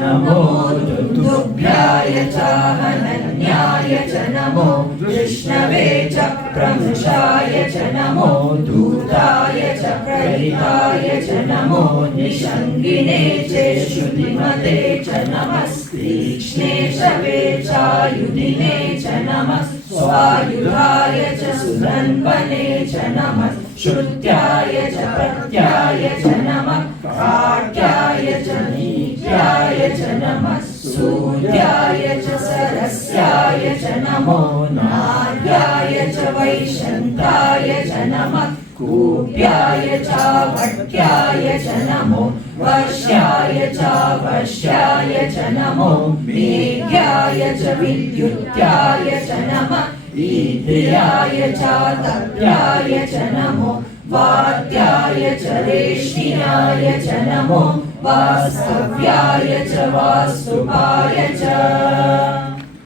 नमो दुर्दुभ्याय च हनन्याय च नमो विष्णवे च प्रमुषाय च नमो दूताय च प्रहिताय च नमो निषङ्गिने च श्रुतिमते च नमस्तीक्ष्णे शवे चायुधिने च नमः स्वायुधाय च सुधन्वने च नमः श्रुत्याय च प्रत्याय च नमः काट्याय च नीत्याय च नमः सूर्याय च सरस्याय च नमो नार्याय च वैशन्ताय च नमः कूप्याय च भट्याय च नमो वश्याय च वश्याय च नमो मेघ्याय च विद्युत्याय च नमः ईन्द्रियाय च तप्याय च नमो वात्याय च रेष्ण्याय च नमो वास्तव्याय च वास्तुपाय च